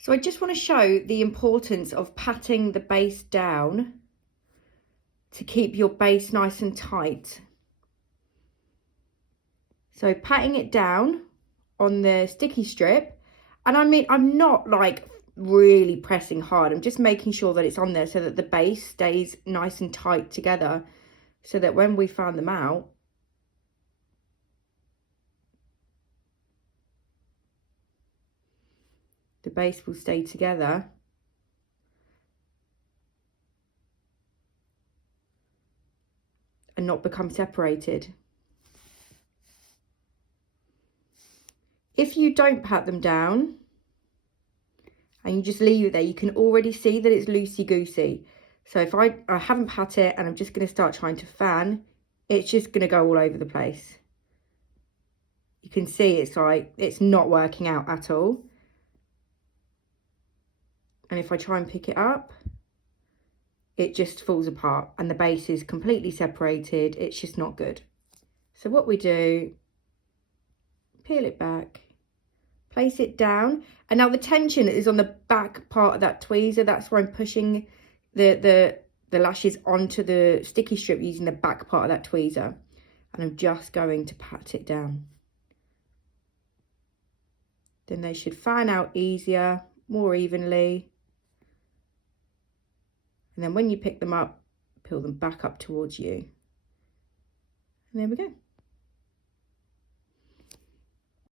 So I just want to show the importance of patting the base down to keep your base nice and tight. So patting it down on the sticky strip, and I mean, I'm not like really pressing hard, I'm just making sure that it's on there so that the base stays nice and tight together, so that when we fan them out, the base will stay together and not become separated. If you don't pat them down and you just leave it there, you can already see that it's loosey-goosey. So if I haven't pat it and I'm just going to start trying to fan, it's just going to go all over the place. You can see it's like, it's not working out at all. And if I try and pick it up, it just falls apart and the base is completely separated. It's just not good. So what we do, peel it back, place it down, and now the tension is on the back part of that tweezer. That's where I'm pushing the lashes onto the sticky strip using the back part of that tweezer, and I'm just going to pat it down. Then they should fan out easier, more evenly. And then when you pick them up, peel them back up towards you. And there we go.